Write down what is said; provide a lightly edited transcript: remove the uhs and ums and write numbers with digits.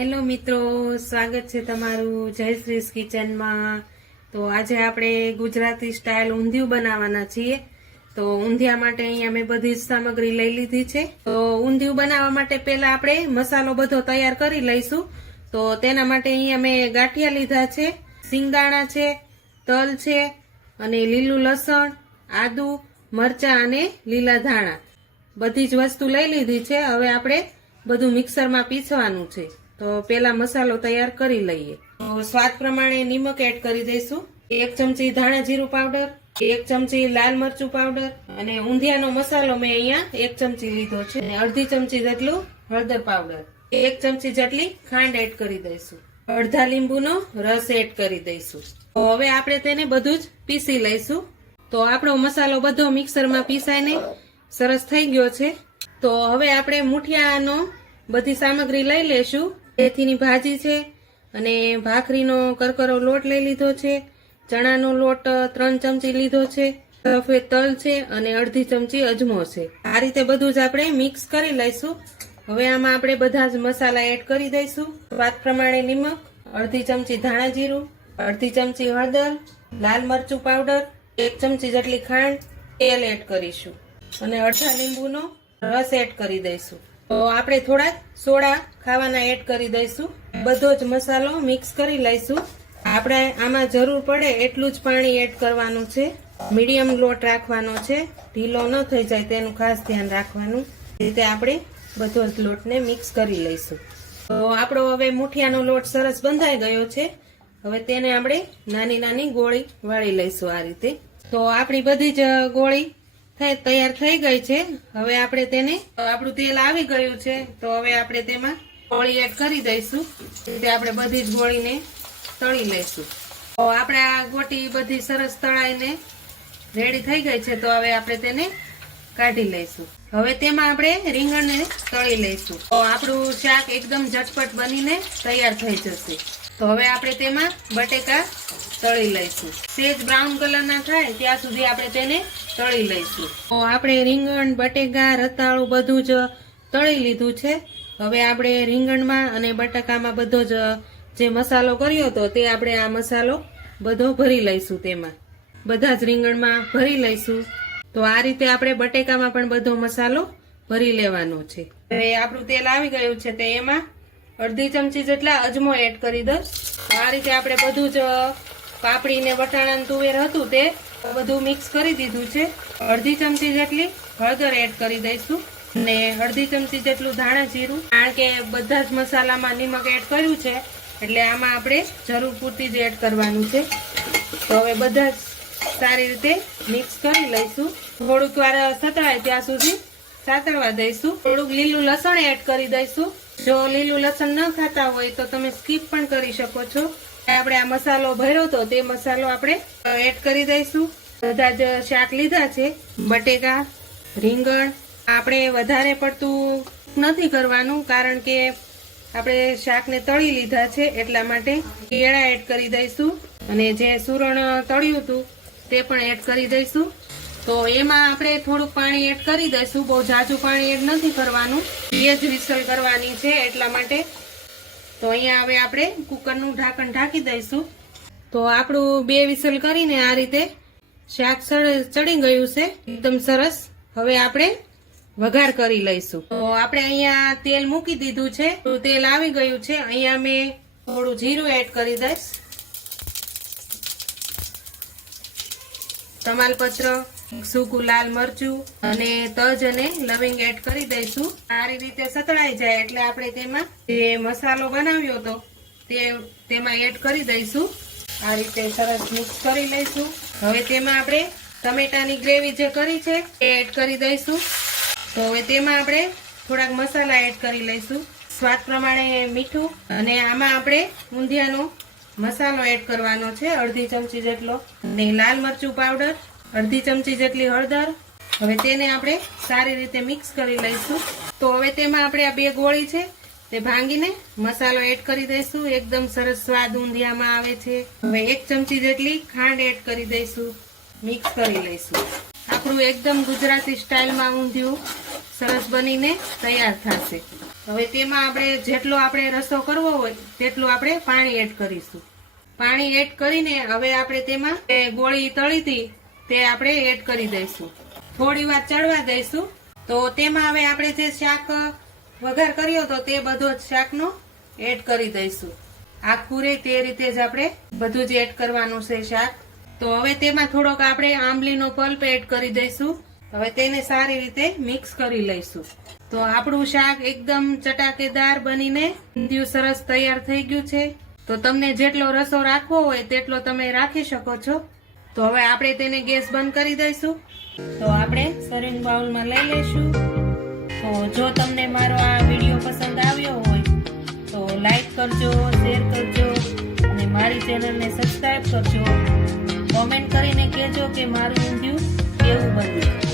Hello મિત્રો, સ્વાગત છે તમારું જયશ્રીસ કિચનમાં। તો આજે આપણે ગુજરાતી સ્ટાઇલ ઊંધિયું બનાવવાના છીએ। તો ઊંધિયા માટે અહીંયા મેં બધી જ સામગ્રી લઈ લીધી છે। તો ઊંધિયું બનાવવા માટે પહેલા આપણે મસાલો બધો તૈયાર કરી લઈશું। તો તેના માટે અહીંયા મેં ગાંઠિયા લીધા છે, સિંગદાણા છે, તલ છે અને લીલું લસણ, આદુ, મરચાં અને લીલા ધાણા બધી જ વસ્તુ લઈ લીધી છે। હવે આપણે બધું મિક્સરમાં પીસવાનું છે। તો પેલા મસાલો તૈયાર કરી લઈએ। તો સ્વાદ પ્રમાણે નિમક એડ કરી દઈશું, 1 ચમચી ધાણા જીરું પાવડર, 1 ચમચી લાલ મરચું પાવડર અને ઊંધિયાનો મસાલો મેં અહીંયા 1 ચમચી લીધો છે અને અડધી ચમચી જેટલું હળદર પાવડર, 1 ચમચી જેટલી ખાંડ એડ કરી દઈશું, અડધા લીંબુનો રસ એડ કરી દઈશું। તો હવે આપણે તેને બધું જ પીસી લઈશું। તો આપણો મસાલો બધો મિક્સરમાં પીસાઈને સરસ થઈ ગયો છે। તો હવે આપણે મુઠિયાનો બધી સામગ્રી લઈ લેશું। મેથીની ભાજી છે અને ભાખરીનો કરકરો લોટ લઈ લીધો છે, ચણાનો લોટ 3 ચમચી લીધો છે, સફેદ તલ છે અને અડધી ચમચી અજમો છે। આ રીતે બધું જ આપણે મિક્સ કરી લઈશું। હવે આમાં આપણે બધા જ મસાલા એડ કરી દઈશું। સ્વાદ પ્રમાણે નિમક, અડધી ચમચી ધાણા જીરું, અડધી ચમચી હળદર, લાલ મરચું પાવડર, 1 ચમચી જેટલી ખાંડ, તેલ એડ કરીશું અને અડધા લીંબુનો રસ એડ કરી દઈશું। તો આપણે થોડા સોડા ખાવાના એડ કરી દઈશું। બધો જ મસાલો મિક્સ કરી લઈશું। આપણે આમાં જરૂર પડે એટલું જ પાણી એડ કરવાનું છે। મીડિયમ લોટ રાખવાનો છે, ઢીલો ન થઈ જાય તેનું ખાસ ધ્યાન રાખવાનું। રીતે આપણે બધો જ લોટને મિક્સ કરી લઈશું। તો આપણો હવે મુઠિયાનો લોટ સરસ બંધાઈ ગયો છે। હવે તેને આપણે નાની નાની ગોળી વાળી લઈશું આ રીતે। તો આપણી બધી જ ગોળી તૈયાર થઈ ગઈ છે। હવે આપણે તેને, આપણું તેલ આવી ગયું છે તો હવે આપણે તેમાં ગોળી એડ કરી દઈશું। તે આપણે બધી જ ગોળીને તળી લઈશું। તો આપણે આ ગોટી બધી સરસ તળાઈને રેડી થઈ ગઈ છે। તો હવે આપણે તેને કાઢી લઈશું। હવે તેમાં આપણે રીંગણને તળી લઈશું। તો આપણું શાક એકદમ ઝટપટ બનીને તૈયાર થઈ જશે। તો હવે આપણે તેમાં બટેકા તળી લઈશું। સેજ બ્રાઉન કલરના થાય ત્યાં સુધી આપણે તેને તળી લઈશું। તો આપણે રીંગણ, બટેકા, રતાળું બધું જ તળી લીધું છે। હવે આપણે રીંગણમાં અને બટાકામાં બધો જ જે મસાલો કર્યો હતો તે આપણે આ મસાલો બધો ભરી લઈશું, તેમાં બધા જ રીંગણમાં ભરી લઈશું। તો આ રીતે આપણે બટેકામાં પણ બધો મસાલો ભરી લેવાનો છે। હવે આપણું તેલ આવી ગયું છે તે એમાં અડધી ચમચી જેટલા અજમો એડ કરી દો। આ રીતે આપણે બધું જ પાપડી ને વટાણાનું તુવેર હતું તે બધું મિક્સ કરી દીધું છે। અડધી ચમચી જેટલી હળદર એડ કરી દઈશું અને અડધી ચમચી જેટલું ધાણા જીરું, કારણ કે બધા જ મસાલામાં નિમક એડ કર્યું છે એટલે આમાં આપણે જરૂર પૂરતી જ એડ કરવાનું છે। તો હવે બધા જ સારી રીતે મિક્સ કરી લઈશું। થોડુંક વાર સતળાય ત્યાં સુધી સાતળવા દઈશું। થોડુંક લીલું લસણ એડ કરી દઈશું। જો લીલું લસણ ન ખાતા હોય તો તમે સ્કીપ પણ કરી શકો છો। આપણે આ મસાલો ભર્યો તો તે મસાલો આપણે એડ કરી દઈશું। બધા જ શાક લીધા છે, બટેકા, રીંગણ, આપણે વધારે પડતું નથી કરવાનું કારણ કે આપણે શાકને તળી લીધા છે એટલા માટે કેળા એડ કરી દઈશું અને જે સુરણ તળ્યું હતું તે પણ એડ કરી દઈશું। તો એમાં આપણે થોડુંક પાણી એડ કરી દઈશું, બહુ ઝાઝું પાણી એડ નથી કરવાનું, 2 જ વિસલ કરવાની છે એટલા માટે। તો અહીંયા હવે આપણે કુકરનું ઢાંકણ ઢાંકી દઈશું। તો આપણું 2 વિસલ કરીને આ રીતે શાક ચડી ગયું છે એકદમ સરસ। હવે આપણે વઘાર કરી લઈશું। તો આપણે અહીંયા તેલ મૂકી દીધું છે, તો તેલ આવી ગયું છે। અહીંયા મેં થોડું જીરું એડ કરી દઈશ, તમાલપત્ર, સૂકું લાલ મરચું અને તજ અને લવિંગ એડ કરી દઈશું। સારી રીતે સતળાઈ જાય એટલે આપણે તેમાં જે મસાલો બનાવ્યો હતો તેમાં એડ કરી દઈશું। આ રીતે સરસ મિક્સ કરી લઈશું। હવે તેમાં આપણે ટમેટાની ગ્રેવી જે કરી છે એ એડ કરી દઈશું। તો હવે તેમાં આપણે થોડાક મસાલા એડ કરી લઈશું, સ્વાદ પ્રમાણે મીઠું અને આમાં આપણે ઊંધિયાનો મસાલો એડ કરવાનો છે અડધી ચમચી જેટલો અને લાલ મરચું પાવડર, અડધી ચમચી જેટલી હળદર। હવે તેને આપણે સારી રીતે મિક્સ કરી લઈશું। તો હવે તેમાં આપણે આ 2 ગોળી છે તે ભાંગીને મસાલો એડ કરી દઈશું। એકદમ સરસ સ્વાદ ઊંધિયામાં આવે છે। હવે 1 ચમચી જેટલી ખાંડ એડ કરી દઈશું, મિક્સ કરી લઈશું। આપણું એકદમ ગુજરાતી સ્ટાઇલમાં ઊંધિયું સરસ બનીને તૈયાર થશે। હવે તેમાં આપણે જેટલો આપણે રસો કરવો હોય તેટલું આપણે પાણી એડ કરીશું. પાણી એડ કરીને હવે આપણે તેમાં ગોળી તળી હતી તે આપણે એડ કરી દઈશું. થોડી વાર ચડવા દઈશું. તો તેમાં હવે આપણે જે શાક વઘાર કર્યો તો તે બધો જ શાકનો એડ કરી દઈશું. આખું રે તે રીતે જ આપણે બધું જ એડ કરવાનું છે શાક. તો હવે તેમાં થોડોક આપણે આંબલીનો પલ્પ એડ કરી દઈશું. હવે તેને સારી રીતે મિક્સ કરી લઈશું. તો આપણું શાક એકદમ ચટાકેદાર બનીને ઊંધિયું સરસ તૈયાર થઈ ગયું છે. તો તમને જેટલો રસો રાખવો હોય તેટલો તમે રાખી શકો છો. તો હવે આપણે તેને ગેસ બંધ કરી દઈશું. તો આપણે સર્વિંગ બાઉલમાં લઈ લઈશું. તો જો તમને મારો આ વિડીયો પસંદ આવ્યો હોય તો લાઈક કરજો, શેર કરજો અને મારી ચેનલને સબસ્ક્રાઇબ કરજો. કોમેન્ટ કરીને કહેજો કે મારું ઊંધિયું કેવું બન્યું.